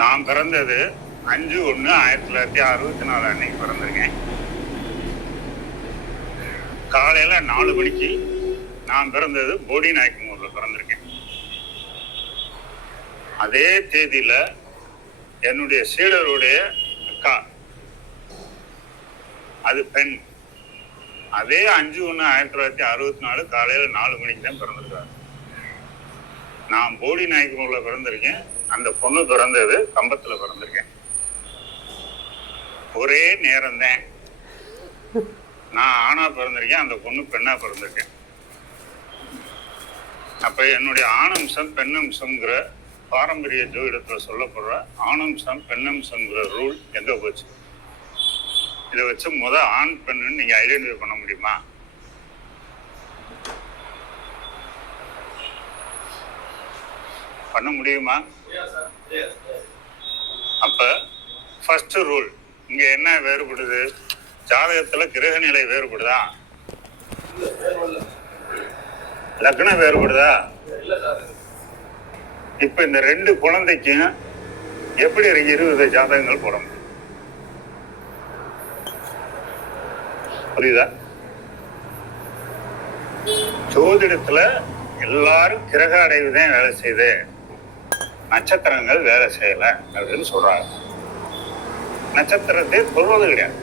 நான் பிறந்தது அஞ்சு ஒன்று ஆயிரத்தி தொள்ளாயிரத்தி அறுபத்தி நாலு அன்னைக்கு பிறந்திருக்கேன். காலையில் நாலு மணிக்கு நான் பிறந்தது போடி நாயக்கமூரில் பிறந்திருக்கேன். அதே தேதியில என்னுடைய சீடருடைய அக்கா அது பெண். அதே அஞ்சு ஒன்று ஆயிரத்தி தொள்ளாயிரத்தி அறுபத்தி நாலு காலையில் நாலு மணிக்கு தான் பிறந்திருக்காரு. நான் போடி நாயக்கமூரில் பிறந்திருக்கேன். அந்த பொண்ணு பிறந்தது கம்பத்துல பிறந்திருக்கேன். ஒரே நேரம் தான் நான் ஆணா பிறந்திருக்கேன் அந்த பொண்ணு பெண்ணா பிறந்திருக்கேன். அப்ப என்னுடைய ஆணம்சம் பெண்ணம்சம்ங்கிற பாரம்பரிய ஜோதிடத்துல சொல்லப்படுற ஆணம்சம் பெண்ணம்சம்ங்கிற ரூல் எங்க போச்சு? இதை வச்சு முத ஆண் பெண்ணுன்னு நீங்க ஐடென்டிஃபை பண்ண முடியுமா? பண்ண முடியுமா? அப்ப ஃபர்ஸ்ட் ரூல் இங்க என்ன வேறுபடுது? ஜாதகத்துல கிரக நிலை வேறுபடுதா? லக்னம் வேறுபடுதா? இப்ப இந்த ரெண்டு குழந்தைக்கும் எப்படி இருபது ஜாதகங்கள் போட முடியும்? புரியுதா? ஜோதிடத்துல எல்லாரும் கிரக அடைவு தான் வேலை செய்யுது. நட்சத்திரங்கள் வேலை செய்யல அப்படின்னு சொல்றாங்க. நட்சத்திரத்தை சொல்வது கிடையாது.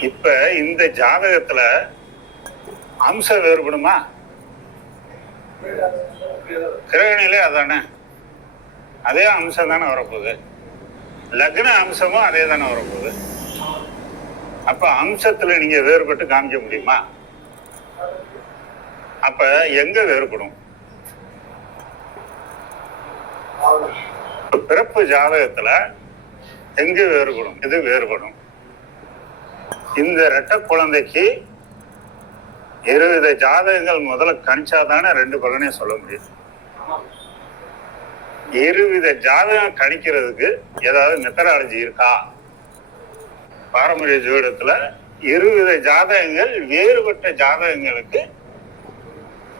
இப்ப இந்த ஜாதகத்துல அம்சம் வேறுபடுமா? கிரகணிலே அதானே. அதே அம்சம் தானே வரப்போகுது. லக்ன அம்சமும் அதே தானே வரப்போகுது. அப்ப அம்சத்துல நீங்க வேறுபட்டு காமிக்க முடியுமா? அப்ப எங்க வேறுபடும்? பிறப்பு ஜாதகத்துல எங்க வேறுபடும்? இது வேறுபடும்? இந்த ரெட்டை குழந்தைக்கு இருபது ஜாதகங்கள் முதல்ல கணிச்சாதானே ரெண்டு பலனையும் சொல்ல முடியும். இருவித ஜாதகம் கணிக்கிறதுக்கு ஏதாவது மெத்தடாலஜி இருக்கா? பாரம்பரிய ஜோதிடத்துல இருவித ஜாதகங்கள் வேறுபட்ட ஜாதகங்களுக்கு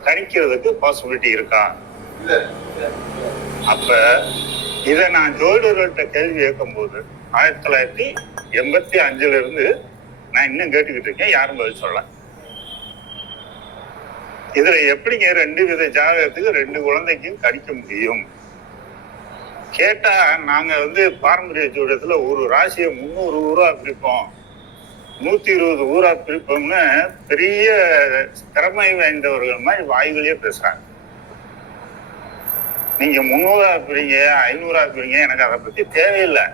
கணிக்கிறதுக்கு பாசிபிலிட்டி இருக்கா? அப்ப இதை நான் ஜோதிடர்கள்ட்ட கேள்வி கேட்கும்போது ஆயிரத்தி தொள்ளாயிரத்தி எண்பத்தி அஞ்சுல இருந்து நான் இன்னும் கேட்டுக்கிட்டு இருக்கேன் யாரும் பதில் சொல்ல இதுல எப்படிங்க ரெண்டு வித ஜாதகத்துக்கு ரெண்டு குழந்தைக்கும் கடிக்க முடியும்? கேட்டா நாங்க வந்து பாரம்பரிய ஜோதிடத்துல ஒரு ராசியை முந்நூறு ஊரா பிரிப்போம். நூத்தி இருபது ஊரா பிரிப்போம்னு பெரிய திறமை வாய்ந்தவர்கள் மாதிரி வாய்களே பேசுறாங்க. நீங்க முந்நூறா பிரிங்க ஐநூறா பிரிங்க எனக்கு அதை பத்தி தேவையில்லை.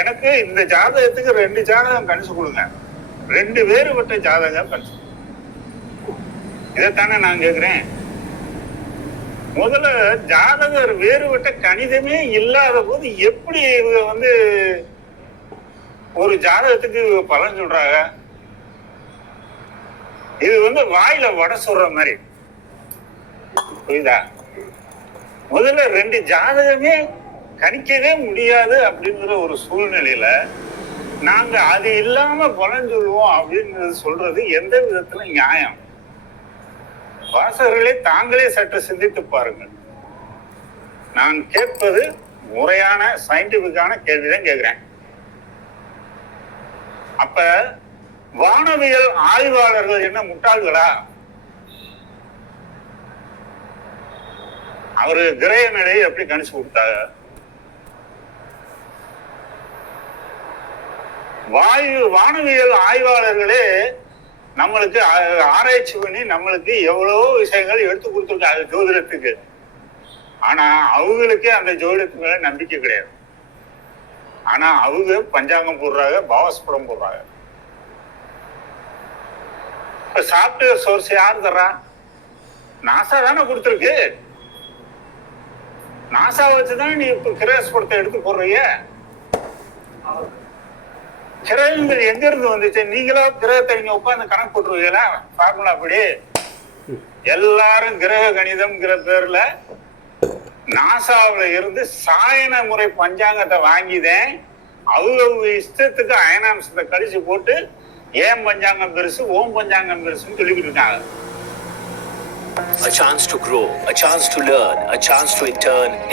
எனக்கு இந்த ஜாதகத்துக்கு ரெண்டு ஜாதகம் கணிச்சு கொடுங்க. ரெண்டு வேறுபட்ட ஜாதகம் கணிச்சு இதைத்தானே நான் கேக்குறேன். முதல்ல ஜாதகர் வேறுபட்ட கணிதமே இல்லாத போது எப்படி இவங்க வந்து ஒரு ஜாதகத்துக்கு இவங்க பலன் சொல்றாங்க? இது வந்து வாயில வடை சொல்ற மாதிரி. புரியுதா? முதல்ல ரெண்டு ஜாதகமே கணிக்கவே முடியாது அப்படிங்கிற ஒரு சூழ்நிலையில நாங்க அது இல்லாம பலன் சொல்லுவோம் சொல்றது எந்த விதத்துல நியாயம்? வாசகர்களே தாங்களே சற்று சிந்தித்து பாருங்கள். நான் கேட்பது முறையான சயின்டிபிக்கான கேள்விதான் கேட்கிறேன். அப்ப வானவியல் ஆய்வாளர்கள் என்ன முட்டாள்களா? அவரு கிரக நிலையை எப்படி கணிச்சு கொடுத்தாங்க? வாயு வானவியல் ஆய்வாளர்களே நம்மளுக்கு ஆராய்ச்சி பண்ணி நம்மளுக்கு எவ்வளவோ விஷயங்கள் எடுத்து கொடுத்துருக்காங்க ஜோதிடத்துக்கு. ஆனா அவங்களுக்கே அந்த ஜோதிடத்து மேல நம்பிக்கை கிடையாது. ஆனா அவங்க பஞ்சாங்கம் போடுறாங்க பாவஸ்புரம் போடுறாங்க. இப்ப சாப்ட்வேர் சோர்ஸ் யார் தர்றா? நாசா தானே கொடுத்துருக்கு. நாசா வச்சுதான் நீ இப்ப கிரேஸ்புரத்தை எடுத்து போடுறீங்க? கிரகங்கள் எங்க இருந்து வந்துச்சு? நீங்களா கிரகத்தை நீங்க உட்காந்து கணக்கு போட்டுருவீங்களா ஃபார்முலா அப்படி எல்லாரும் கிரக கணிதம்ங்கிற பேர்ல நாசாவுல இருந்து சாயன முறை பஞ்சாங்கத்தை வாங்கிதேன். அவங்க இஷ்டத்துக்கு அயனாம்சத்தை கழிச்சு போட்டு ஏன் பஞ்சாங்கம் பெருசு ஓம் பஞ்சாங்கம் பெருசுன்னு சொல்லிக்கிட்டு இருக்காங்க. A chance to grow, a chance to learn, a chance to in turn